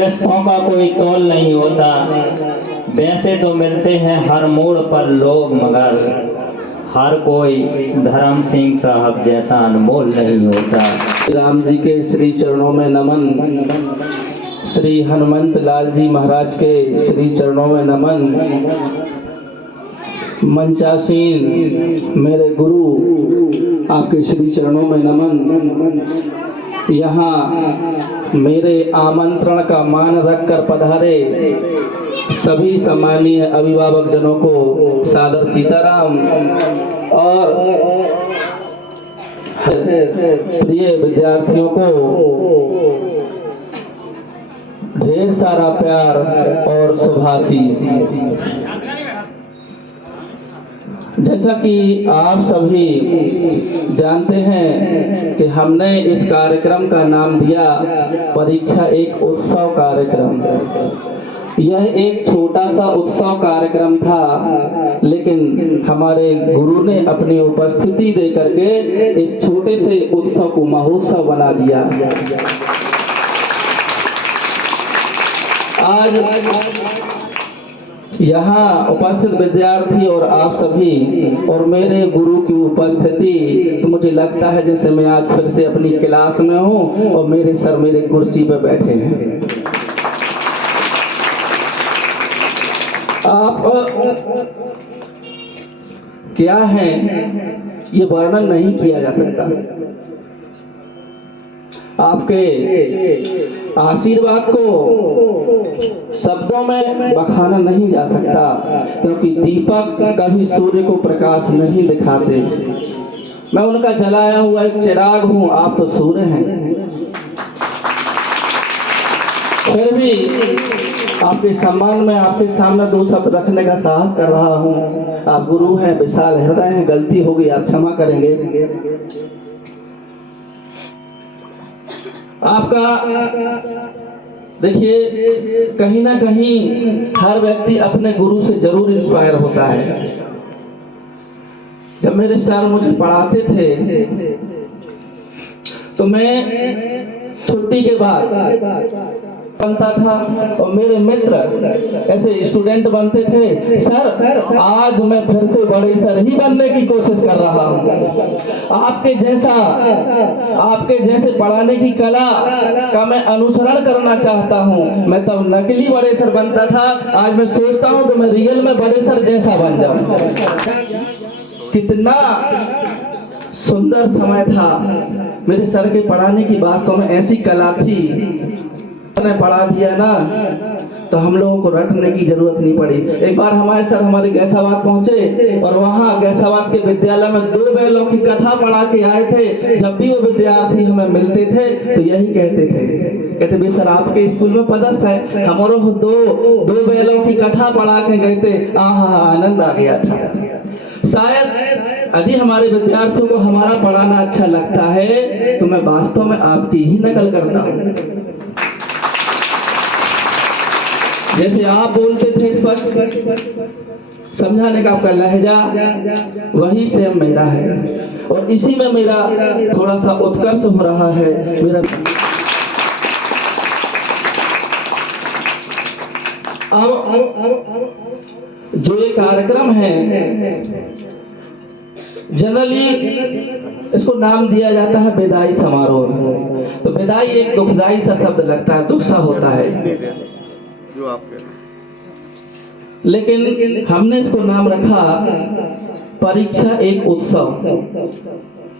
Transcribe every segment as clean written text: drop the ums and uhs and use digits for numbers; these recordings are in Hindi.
रिश्तों का कोई तोल नहीं होता। वैसे तो मिलते हैं हर मोड़ पर लोग, मगर हर कोई धर्म सिंह साहब जैसा अनमोल नहीं होता। राम जी के श्री चरणों में नमन, श्री हनुमंत लाल जी महाराज के श्री चरणों में नमन। मंचासीन मेरे गुरु आपके श्री चरणों में नमन। यहाँ मेरे आमंत्रण का मान रखकर पधारे सभी सम्मानीय अभिभावक जनों को सादर सीताराम और प्रिय विद्यार्थियों को ढेर सारा प्यार और शुभाशीष। जैसा कि आप सभी जानते हैं कि हमने इस कार्यक्रम का नाम दिया परीक्षा एक उत्सव कार्यक्रम। यह एक छोटा सा उत्सव कार्यक्रम था, लेकिन हमारे गुरु ने अपनी उपस्थिति दे करके इस छोटे से उत्सव को महोत्सव बना दिया। आज यहाँ उपस्थित विद्यार्थी और आप सभी और मेरे गुरु की उपस्थिति, तो मुझे लगता है जैसे मैं आज फिर से अपनी क्लास में हूँ और मेरे सर मेरे कुर्सी पर बैठे हैं। आप क्या हैं ये वर्णन नहीं किया जा सकता। आपके आशीर्वाद को शब्दों में बखाना नहीं जा सकता, क्योंकि दीपक कभी सूर्य को प्रकाश नहीं दिखाते। मैं उनका जलाया हुआ एक चिराग हूँ, आप तो सूर्य हैं। फिर भी आपके सम्मान में आपके सामने दो शब्द रखने का साहस कर रहा हूँ। आप गुरु हैं, विशाल हृदय हैं, गलती होगी आप क्षमा करेंगे। आपका देखिए, कहीं ना कहीं हर व्यक्ति अपने गुरु से जरूर इंस्पायर होता है। जब मेरे सर मुझे पढ़ाते थे तो मैं छुट्टी के बाद बनता था और मेरे मित्र ऐसे स्टूडेंट बनते थे, सर आज मैं फिर से बड़े सर ही बनने की कोशिश कर रहा हूँ। आपके जैसे पढ़ाने की कला का मैं अनुसरण करना चाहता हूँ। मैं तब नकली बड़े सर बनता था, आज मैं सोचता हूँ कि मैं रियल में बड़े सर जैसा बन जाऊँ। कितना सुंदर समय था मेरे सर के पढ़ाने की। वास्तव में ऐसी कला थी, ने पढ़ा दिया ना तो हम लोगों को रटने की जरूरत नहीं पड़ी। एक बार हमारे सर हमारे गैसाबाद पहुंचे और वहां गैसाबाद के विद्यालय में 2 बैलों की कथा पढ़ा के आए थे। जब भी वो विद्यार्थी हमें मिलते थे तो यही कहते भी सर आपके स्कूल में पदस्थ है, हमारे दो बैलों की कथा पढ़ा के गए थे। आहा, आनंद आ गया था। शायद यदि हमारे विद्यार्थियों को हमारा पढ़ाना अच्छा लगता है तो मैं वास्तव में आपकी ही नकल करता हूँ। जैसे आप बोलते थे स्पष्ट समझाने का आपका लहजा, वही सेम मेरा है और इसी में मेरा थोड़ा सा उत्कर्ष हो रहा है। मेरा अब जो ये कार्यक्रम है, जनरली इसको नाम दिया जाता है विदाई समारोह। तो विदाई एक दुखदाई सा शब्द लगता है, दुख सा होता है, लेकिन हमने इसको नाम रखा परीक्षा एक उत्सव,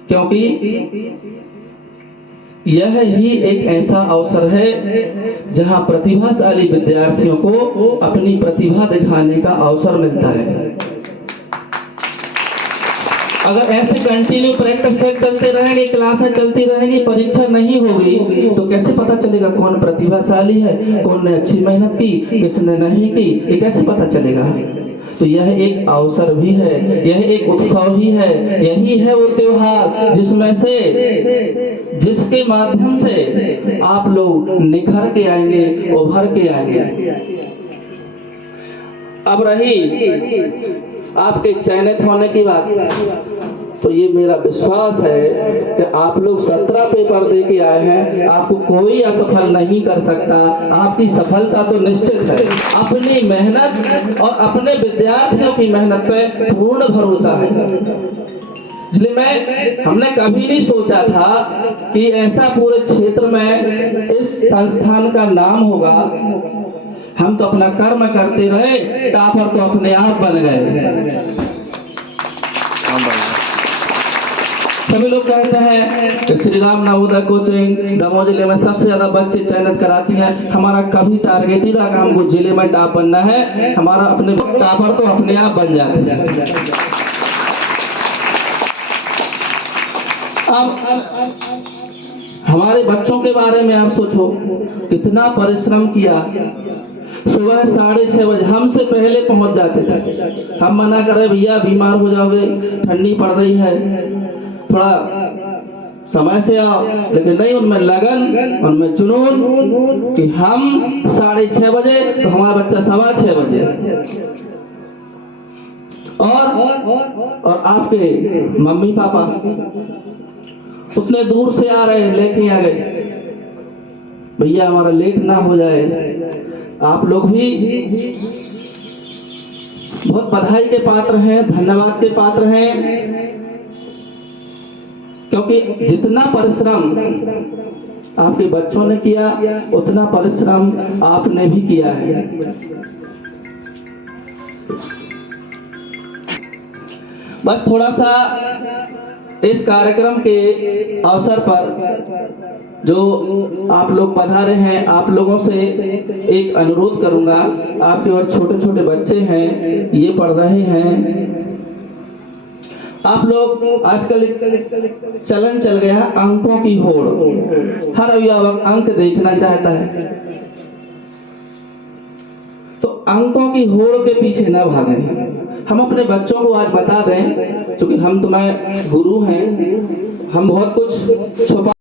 क्योंकि यह ही एक ऐसा अवसर है जहां प्रतिभाशाली विद्यार्थियों को अपनी प्रतिभा दिखाने का अवसर मिलता है। अगर ऐसे कंटिन्यू प्रैक्टिस सेट चलते रहेंगे, क्लासें चलती रहेंगी, परीक्षा नहीं होगी तो कैसे पता चलेगा कौन प्रतिभाशाली है, कौन ने अच्छी मेहनत की, किसने नहीं की, ये कैसे पता चलेगा। तो यह एक अवसर भी है, यह एक उत्सव ही है, यही है वो त्योहार जिसमें से जिसके माध्यम से आप लोग निखर के आएंगे, उभर के आएंगे। अब रही आपके चयनित होने की बात, तो ये मेरा विश्वास है कि आप लोग 17 पेपर दे के आए हैं, आपको कोई असफल नहीं कर सकता। आपकी सफलता तो निश्चित है। अपनी मेहनत और अपने विद्यार्थियों की मेहनत पे पूर्ण भरोसा है। इसलिए हमने कभी नहीं सोचा था कि ऐसा पूरे क्षेत्र में इस संस्थान का नाम होगा। हम तो अपना कर्म करते रहे, टॉपर तो अपने आप बन गए। सभी लोग कहते हैं कि श्री राम नवोदय कोचिंग दमोह जिले में सबसे ज्यादा बच्चे चयनित कराती है। हमारा कभी टारगेट ही रहा कि हमको जिले में टॉप बनना है। हमारा अपने टॉपर तो अपने आप बन जाते हैं। अब हमारे बच्चों के बारे में आप सोचो, कितना परिश्रम किया। सुबह 6:30 बजे हमसे पहले पहुंच जाते थे। हम मना कर रहे, भैया बीमार हो जाओगे, ठंडी पड़ रही है, थोड़ा समय से आओ। लेकिन नहीं, उनमें लगन, उनमें जुनून कि हम 6:30 बजे तो हमारा बच्चा 6:15 बजे। और आपके मम्मी पापा उतने दूर से आ रहे, लेके आ गए, भैया हमारा लेट ना हो जाए। आप लोग भी बहुत बधाई के पात्र हैं, धन्यवाद के पात्र हैं, क्योंकि जितना परिश्रम आपके बच्चों ने किया उतना परिश्रम आपने भी किया है। बस थोड़ा सा इस कार्यक्रम के अवसर पर जो आप लोग पधारे हैं, आप लोगों से एक अनुरोध करूंगा। आपके और छोटे छोटे बच्चे हैं, ये पढ़ रहे हैं। आप लोग आजकल चलन चल गया है अंकों की होड़। हर अभिभावक अंक देखना चाहता है, तो अंकों की होड़ के पीछे न भागें। हम अपने बच्चों को आज बता दें, क्योंकि हम तुम्हारे गुरु हैं, हम बहुत कुछ छुपा